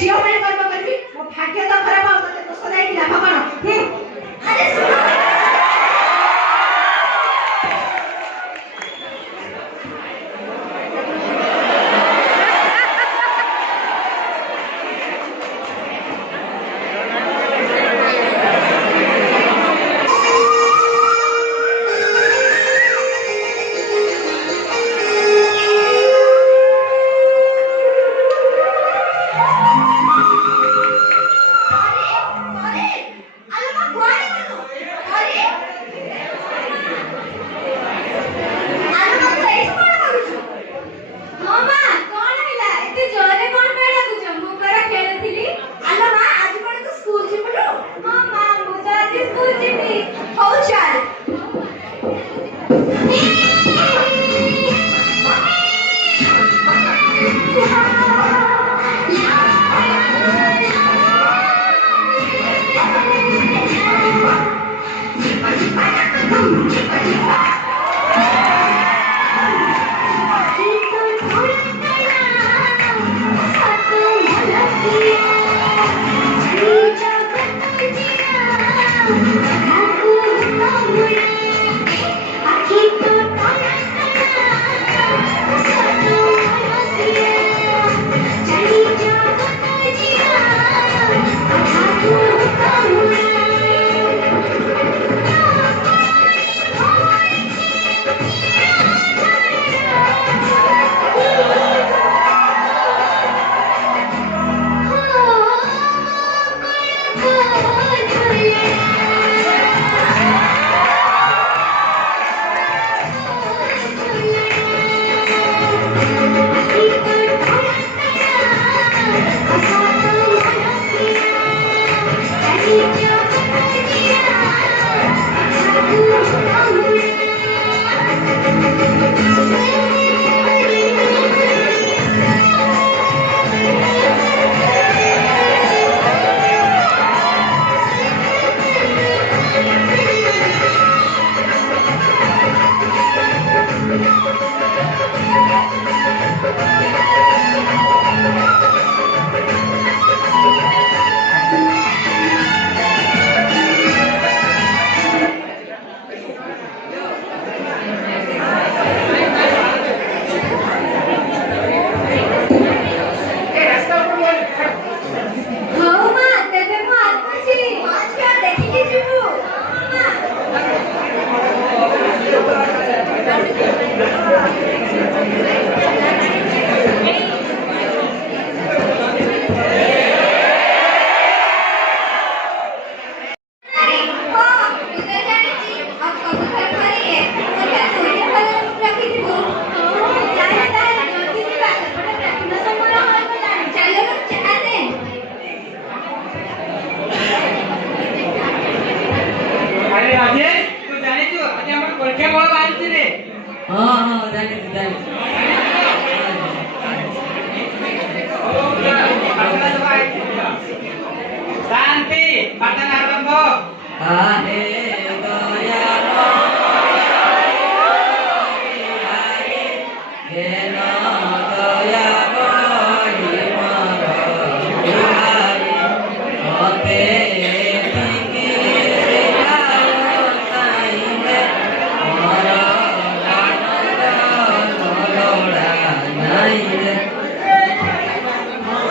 झियो ପାଇଁ କର୍ମ କରିବି ମୋ ଭାଗ୍ୟ ତ ଖରାପ ଆଉ ତତେ ଦୋଷ ଦେଇକି ଲାଭ କଣ ଆରେ ଶୁଣ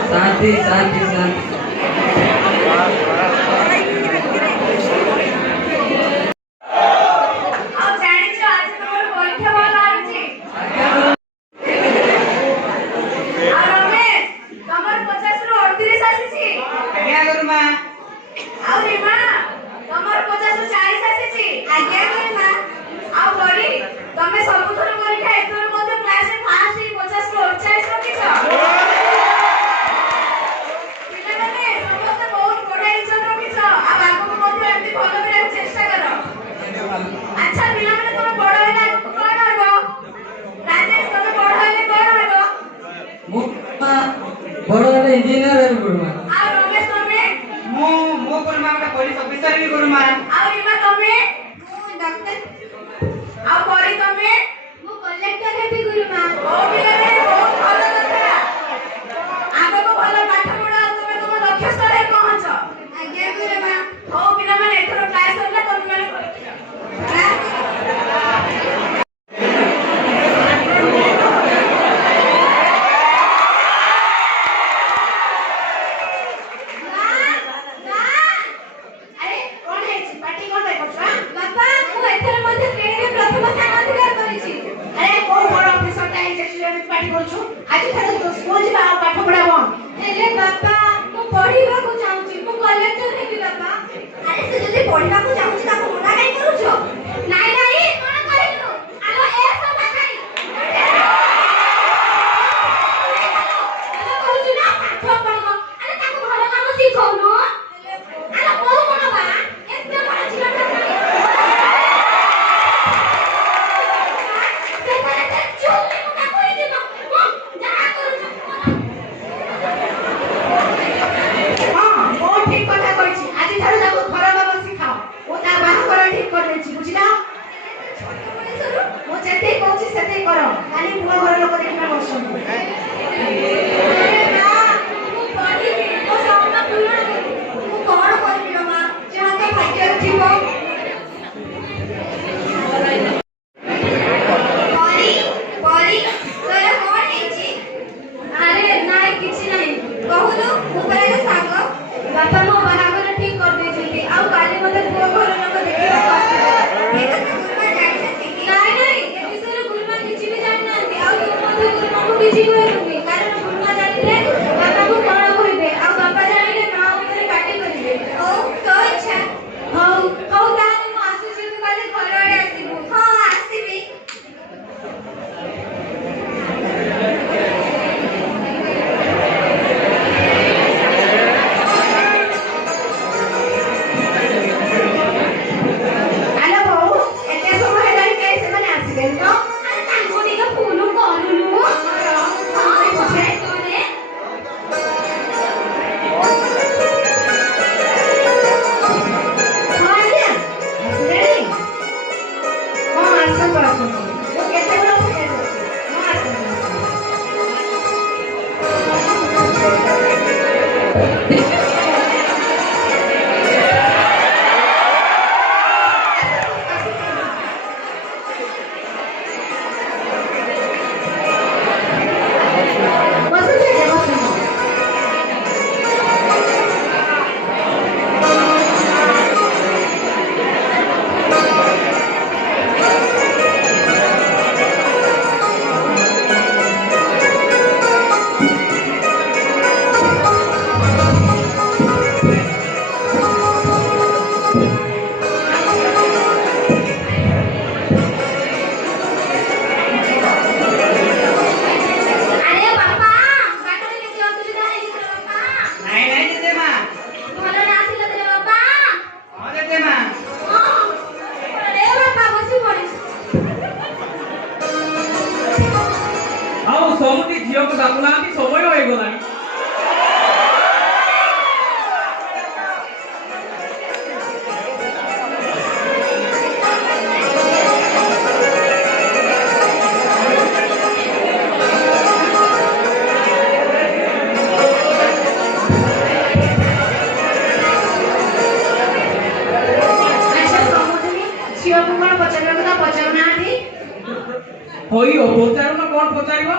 शांति शांति शांति इंजीनियर गुरुमा आ रमेश तमे मो गुरुमा का पुलिस ऑफिसर भी गुरुमा आ रीमा तमे मु डॉक्टर आ परी तमे मु कलेक्टर हेबी गुरुमा ओ बिले बहुत भलो କଥା आगो को भलो पाठ पढा ଆଜି ଠାରୁ ତୁ ସ୍କୁଲ ଯିବା ଆଉ ପାଠ ପଢା ବନ୍ଦ। ହେଲେ ବାପା ମୁଁ ପଢିବାକୁ ଚାହୁଁଛି, ମୁଁ କଲେକ୍ଟର ହେବି ବାପା। ଆରେ ସେ ଯଦି ପଢିବାକୁ ଚାହୁଁଛି ତାକୁ ମନା କାଇଁ କରୁଛ? ନାଇଁ ନାଇଁ ମନା କରିବୁ। ଆଲୋ ଏ ସଭା ଖାଇ କରୁଛୁ ନା ପାଠ ପଢିବ। ଆରେ ତାକୁ ଘର କାମ ଶିଖଉନୁ। ଆଲୋ କୋଉ କଣ ବା ଏତେ ବଡ଼ ଝିଅଟା ସମୁଦି ଝିଅକୁ ଡାକୁନାହାନ୍ତି, ସମୟ ହେଇଗଲାଣି। ପଚାରୁନ କଣ ପଚାରିବ?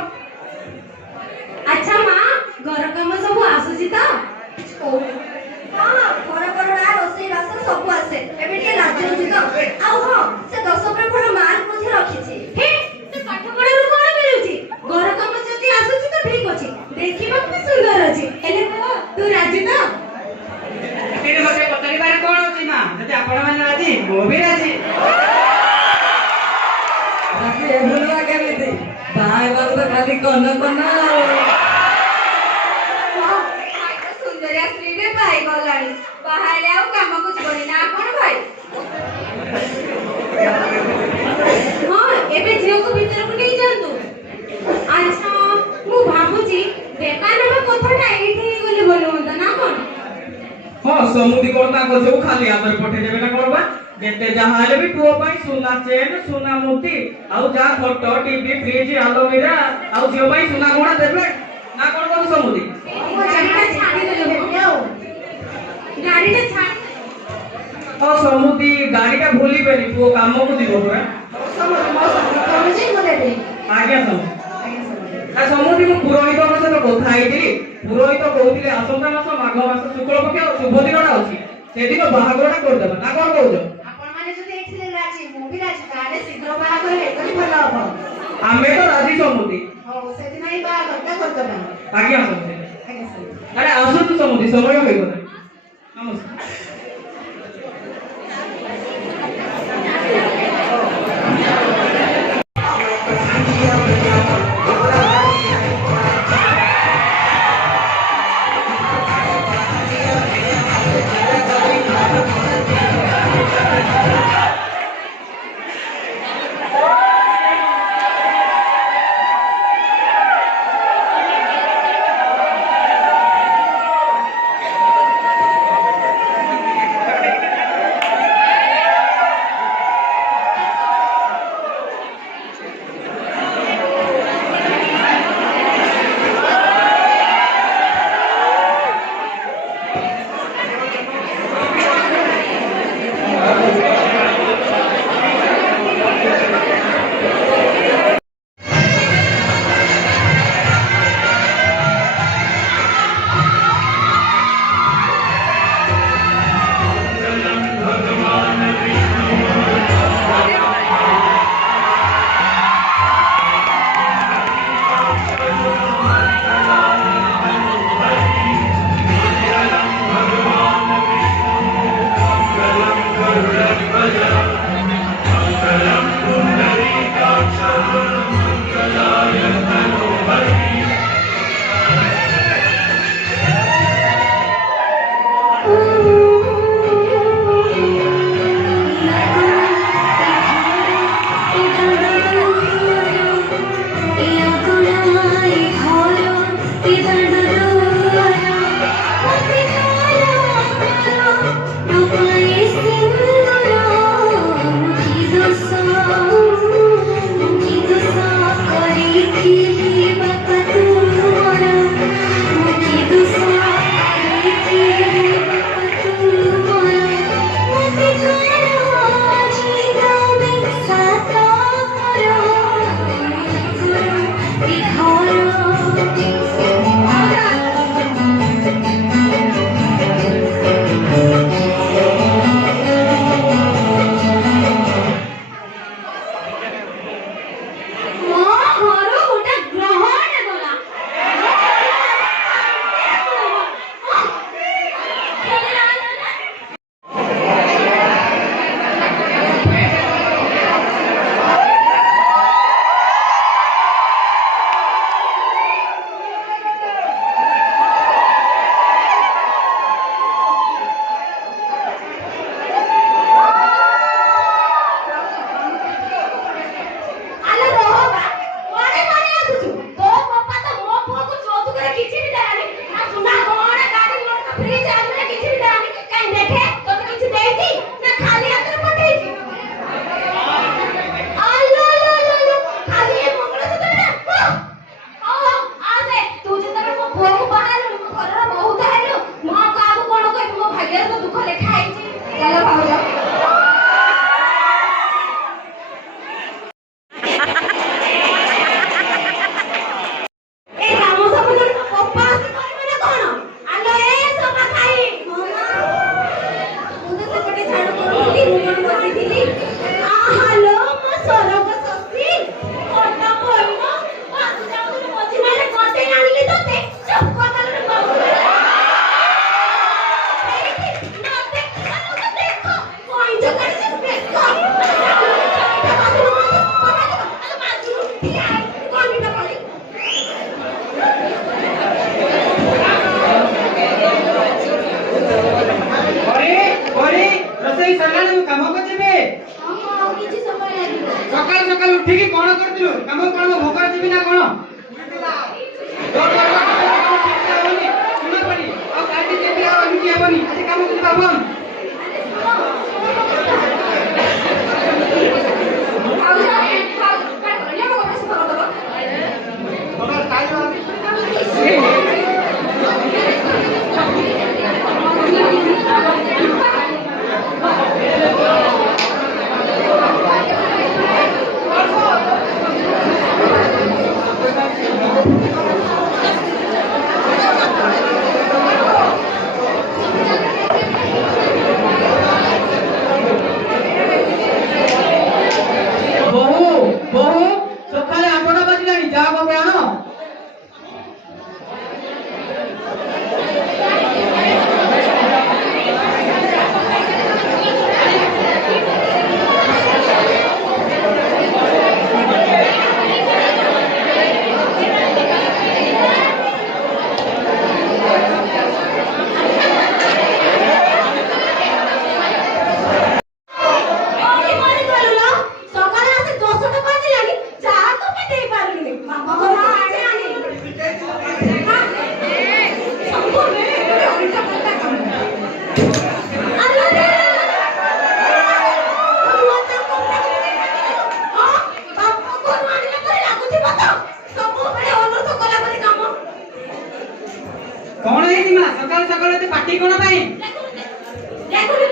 ଆଚ୍ଛା ମା, ଘର କାମ ସବୁ ଆସୁଛି ତ? ହଁ, ଘର କରଣା ରୋଷେଇ ବାସ ସବୁ ଆସେ। ଏବେ ଟିକେ ଲାଜ ହଉଛି ତ। ଆଉ ହଁ, ସେ 10 ଭଲ ମାର୍କ ମଧ୍ୟ ରଖିଛି। ହେ, ସେ ପାଠ ପଢାରୁ କଣ ମିଳୁଛି? ଘର କାମ ଯଦି ଆସୁଛି ତ ଠିକ ଅଛି, ଦେଖିବାକୁ ବି ସୁନ୍ଦର ଅଛି। ହେଲେ ତୁ ରାଜି ତ? ଏଠି ମତେ ପଚାରିବାରେ କଣ ଅଛି ମା? ଯଦି ଆପଣମାନେ ରାଜି, ମୁଁ ବି ରାଜି। ଖାଲି କନ କନ ସୁନ୍ଦରିଆ ସ୍ତ୍ରୀରେ ପାଇଗଲାଣି, ବାହାରେ ଆଉ କାମକୁ ଯିବନି ନା କଣ ଭାଇ? ହଁ, ଏବେ ଝିଅକୁ ଭିତରକୁ ନେଇ ଯାଆନ୍ତୁ। ଆଚ୍ଛା, ମୁଁ ଭାବୁଛି ବେକାର ହେବା କଥାଟା ଏଇଠି ହେଇଗଲେ ଭଲ ହୁଅନ୍ତା ନା କଣ? ହଁ, ସମୁଦି କଣ ତାଙ୍କ ଝିଅକୁ ଖାଲି ହାତରେ ପଠେଇଦେବେ ନା କଣ ବା? ଯେତେ ଯାହା ହେଲେ ବି ପୁଅ ପାଇଁ ସୁନା ଚେନ୍, ସୁନା ମୁଦି, ଆଉ ଯାହା ଖଟ, ଟିଭି, ଫ୍ରିଜ, ଆଲମିରା, ଆଉ ଝିଅ ପାଇଁ ସୁନା ଗହଣା ଦେବେ ନା କଣ କରୁ ସମୁଦି? ହଁ ସମୁଦି, ଗାଡିଟା ଭୁଲିବେନି, ପୁଅ କାମକୁ ଯିବ ପରା। ଆଜ୍ଞା ସମୁଦି, ମୁଁ ପୁରୋହିତଙ୍କ ସହିତ କଥା ହେଇଥିଲି। ପୁରୋହିତ କହୁଥିଲେ ଆସନ୍ତା ମାସ ମାଘ ମାସ ଶୁକ୍ଳ ପକ୍ଷ ଶୁଭ ଦିନଟା ଅଛି, ସେଦିନ ବାହାଘରଟା କରିଦେବା ନା କଣ କହୁଛ? ମୁଁ ବି ରାଜି, ତାହେଲେ ଶୀଘ୍ର ବାହାଘର ହେଲେ ଭଲ ହବ। ଆମେ ତ ରାଜି ସମୁଦି। ହଉ, ସେଦିନ ପାଇଁ ବା ଦରକାର ଖର୍ଚ୍ଚ ପାଇଁ। ଆଜ୍ଞା ସମୁଦି। ଆଜ୍ଞା ସମୁଦି। ଆରେ ଆସନ୍ତୁ ସମୁଦି, ସମୟ ହୋଇଗଲା। ନମସ୍କାର। ମା ସକାଳ ସକାଳ ଏତେ ପାଟି କଣ ପାଇଁ?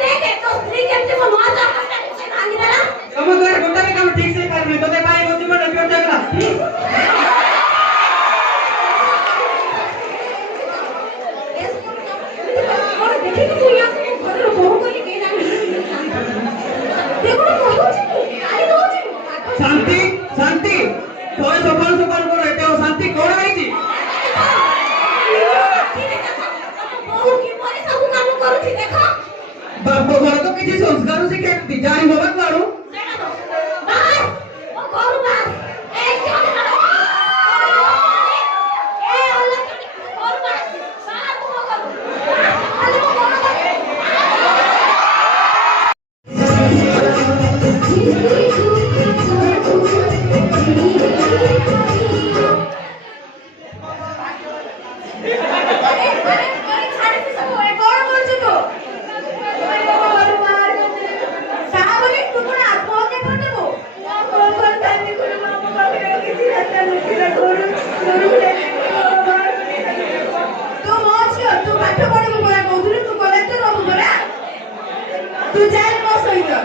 ଦେଖେ ତୋ ସ୍ତ୍ରୀ କେମିତି ମୋ ନୂଆ ଜାମାଟା ଭାଙ୍ଗି ଦେଲା। ତମ ଦ୍ୱାରା ଗୋଟାଏ କାମ ଠିକ ସେ ପାରୁନି ତତେ ପାଇଁ ହଉଛି ମୋ ଡକ୍ଟର ଦେଖଲା। କଣ ଦେଖିକି ତୁ ୟାକୁ ଘରର ବୋହୂ ବୋଲି କେହି ଜାଣିନି। ଦେଖୁନ କହୁଛି ମୁଁ ଗାଳି ଦଉଛି ମୁଁ। ଶାନ୍ତି ଶାନ୍ତି ତୋର ସକାଳୁ ସକାଳୁ କଣ ଏତେ ଅଶାନ୍ତି କଣ ହେଇଛି? ବୋହୂ କିପରି ସବୁ କାମ କରୁଛି ଦେଖ। ବାପ ଘର ତ କିଛି ସଂସ୍କାର ଶିଖେଇଛନ୍ତି ଜାଣିବ ବା କୁଆଡୁ? तू चल ମୋ ସହିତ।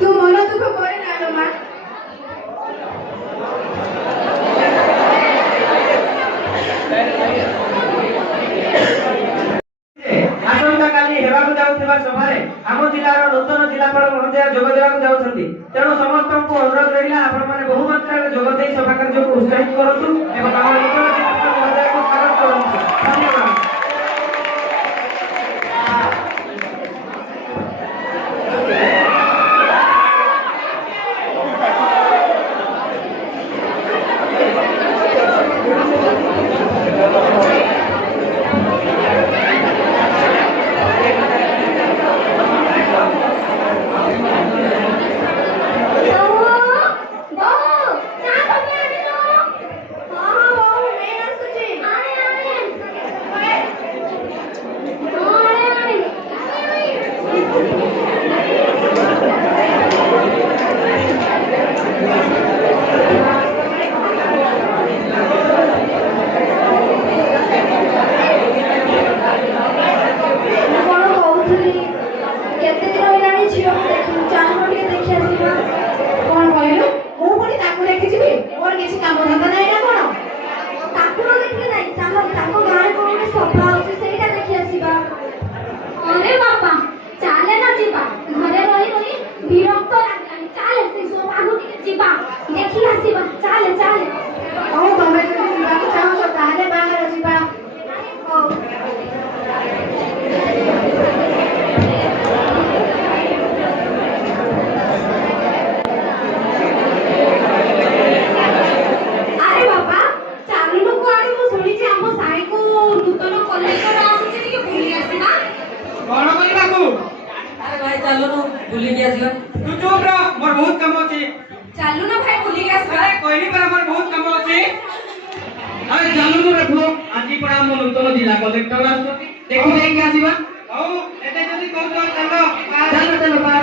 तू मन दुख करे ना लो मां। ଆସନ୍ତାକାଲି ହେବାକୁ ଯାଉଥିବା ସଭାରେ ଆମ ଜିଲ୍ଲାର ନୂତନ ଜିଲ୍ଲାପାଳ ମହୋଦୟ ଯୋଗ ଦେବାକୁ ଯାଉଛନ୍ତି। ତେଣୁ ସମସ୍ତଙ୍କୁ ଅନୁରୋଧ ରହିଲା ଆପଣମାନେ ବହୁ ମାତ୍ରାରେ ଯୋଗ ଦେଇ ସଭା କାର୍ଯ୍ୟକୁ ଉତ୍ସାହିତ କରନ୍ତୁ ଏବଂ ଆମ ନୂତନ ଜିଲ୍ଲାପାଳ ମହୋଦୟକୁ ସ୍ୱାଗତ କରନ୍ତୁ। ଧନ୍ୟବାଦ। बुली के आसिबा तू चुप रह मोर बहुत काम अछि चालू ना भाई बुली के आसबा अरे कोइनी पर मोर बहुत काम अछि अरे चालू रखो आजी पड़ा हम नूतन जिला कलेक्टर आसुती देखि देख आसीबा हौ एते जल्दी कौन चलो चलो चलो बाहर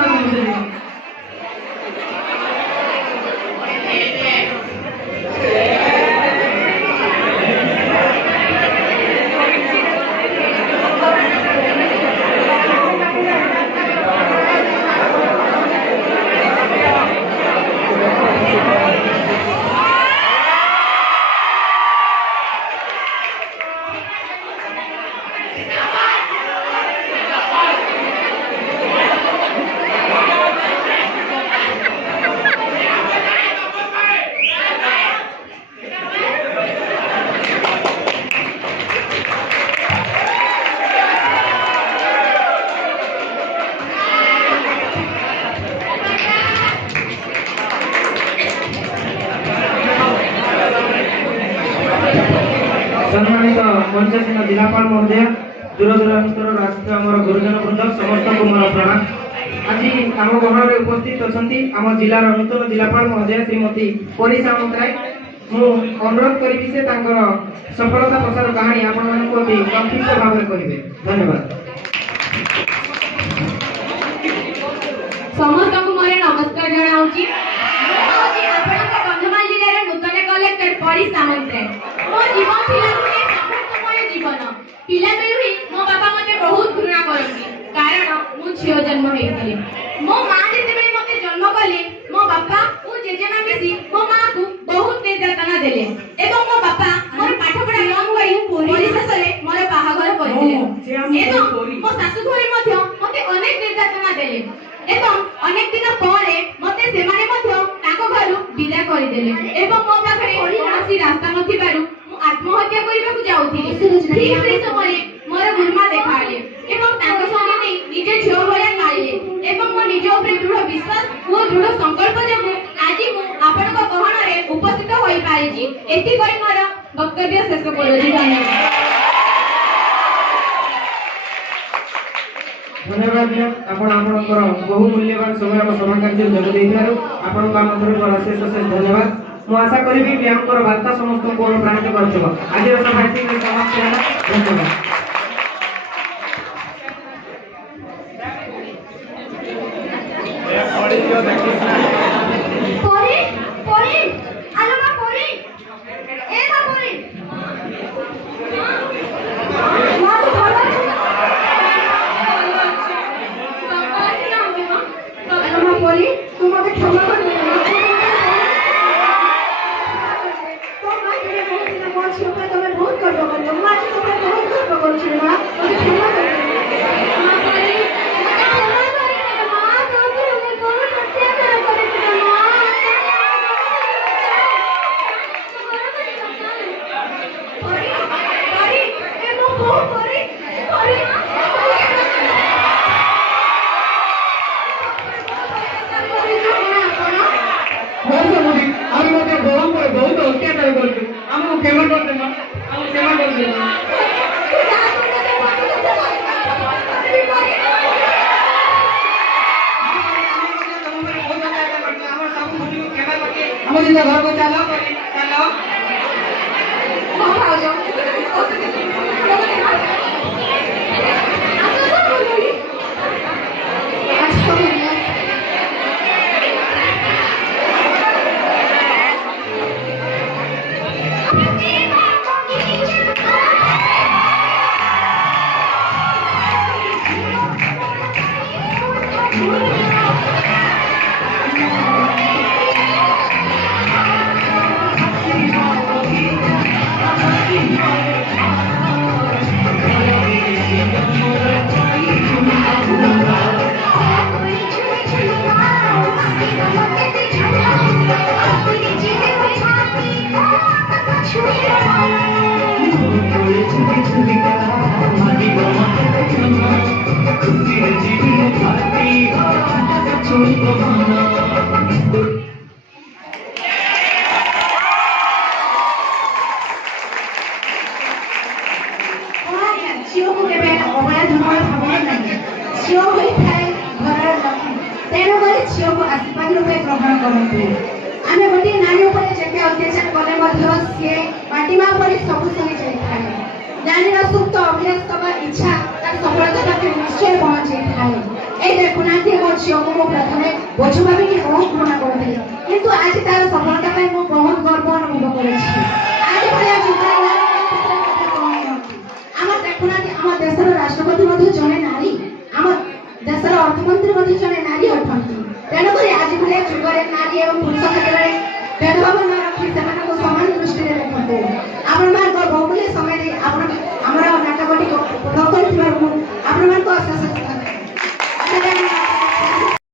सम्मानित पंचायत जिलापाल महोदय दूर दूरांतर राष्ट्र आम गुरुजन वृंद समस्त को मोर प्रणाम। आज आम गहन उपस्थित अच्छा आम जिलार नूतन जिलापाल महोदय श्रीमती परी सामंतराय मु अनुरोध करी से सफलता पछार कहानी आपण अति संक्षिप्त भाव में कहे। धन्यवाद। समस्त को मोर नमस्कार जनाउची आपनका कंधमाल जिल्लार नूतन कलेक्टर परी सामंतराय मो जीवन थिला गुटे संघर्षमय जीवन पिला बेलु ही मो बापा मते बहुत घृणा करंती कारण मु झियो जन्म हेइतिले मो मां जेते बेले मते जन्म कले मो बापा मो जेजेमा मिसी मो मां को बहुत निर्यातना देले एवं मो बापा मोर पाठ पढा कम होई परिशेषरे मोर बाहाघर करथिले एवं मो सासु घरे मध्य मते अनेक निर्यातना देले एवं अनेक दिन परे मते सेमाने मध्य ताको घरु विदा करि देले एवं मो पाखरे कोनोसी रास्ता नथिबारु मु आत्महत्या करिबाकु जाउथिली ठीक से समय मोर गुरुमा देखाले एवं ताको संगे नै निजे झियो भया काढिले एवं मो निज उपरे दृढ़ विश्वास ओ दृढ़ संकल्प जमु आजि मु आपनक गहन रे उपस्थित होई पारिछि एति कहि मोर वक्तव्य शेष करूछि। धन्यवाद भैया आपण आपनकर बहु मूल्यवान समय हम सभा कार्य जोग देइथारु आपण का मधुर अशेष अशेष धन्यवाद। मु आशा करिबि कि हमकर वार्ता समस्त को प्राप्त करछबो। आज रो सभा एति समाप्त होला। धन्यवाद। परी परी आलो मा परी ए मा परी मा तो भलो आलो मा परी तू मते क्षमा कर दे तो मा केरे बहुत दिन मोर छिपे तमे बहुत गर्व करलो मा आज तमे बहुत गर्व करछि मा मते क्षमा कर दे मा परी क्षमा कर दे मा तो तू कोन सत्याग्रह करे मा बहुत समुदी हम मते बहुत पर बहुत अत्याचार करछु हमको क्षमा कर दे हम क्षमा कर दे हम जिंदा घर को चलो चलो हां भाव जाओ ଝିଅକୁ କେବେ ଅବହେଳା ଧନ୍ୟବାଦ ଭାବନା ନାହିଁ ଝିଅ ହୋଇଥାଏ ଘରର ଲକ୍ଷ୍ମୀ ଝିଅକୁ ଆଶୀର୍ବାଦ ରୂପେ ଗ୍ରହଣ କରନ୍ତୁ। ଆମେ ଗୋଟିଏ ନାରୀ ଉପରେ ଯେତେ ଅତ୍ୟାଚାର କଲେ ମଧ୍ୟ ସିଏ ମାଟିମା ପରି ସବୁ ସହି ଯାଇଥାଏ। ନାରୀର ସୁପ୍ତ ଅଭିଳାଷ ବା ଇଚ୍ଛା ତାର ସଫଳତା ପାଖରେ ନିଶ୍ଚୟ ପହଞ୍ଚାଇଥାଏ। এই ଦେଖୁନାହାନ୍ତି ମୋ ଝିଅକୁ ମୁଁ ପ୍ରଥମେ ବୋଝ ଭାବିକି ବହୁତ ଘୃଣା କରୁଥିଲି, କିନ୍ତୁ ଆଜି ତାର ସଫଳତା ପାଇଁ ମୁଁ ବହୁତ ଗର୍ବ ଅନୁଭବ କରୁଛି। ଆଜି ଭଳିଆ ଯୁଗରେ ନାରୀଙ୍କ କ୍ଷେତ୍ରରେ କଥା କହୁନାହାନ୍ତି। ଆମ ଦେଖୁନାହାନ୍ତି ଆମ ଦେଶର ରାଷ୍ଟ୍ରପତି ମଧ୍ୟ ଜଣେ ନାରୀ, ଆମ ଦେଶର ଅର୍ଥମନ୍ତ୍ରୀ ମଧ୍ୟ ଜଣେ ନାରୀ ଅଟନ୍ତି। ତେଣୁକରି ଆଜି ଭଳିଆ ଯୁଗରେ ନାରୀ ଏବଂ ପୁରୁଷ କ୍ଷେତ୍ରରେ ଭେଦଭାବ ନ ରଖି ସେମାନଙ୍କୁ ସମାନ ଦୃଷ୍ଟିରେ ଦେଖନ୍ତୁ। ଆପଣମାନଙ୍କ ବହୁମୂଲ୍ୟ ସମୟ ଦେଇ ଆପଣ ଆମର ନାଟକଟିକୁ ଉପଭୋଗ କରିଥିବାରୁ ମୁଁ ଆପଣମାନଙ୍କୁ ଅଶେଷ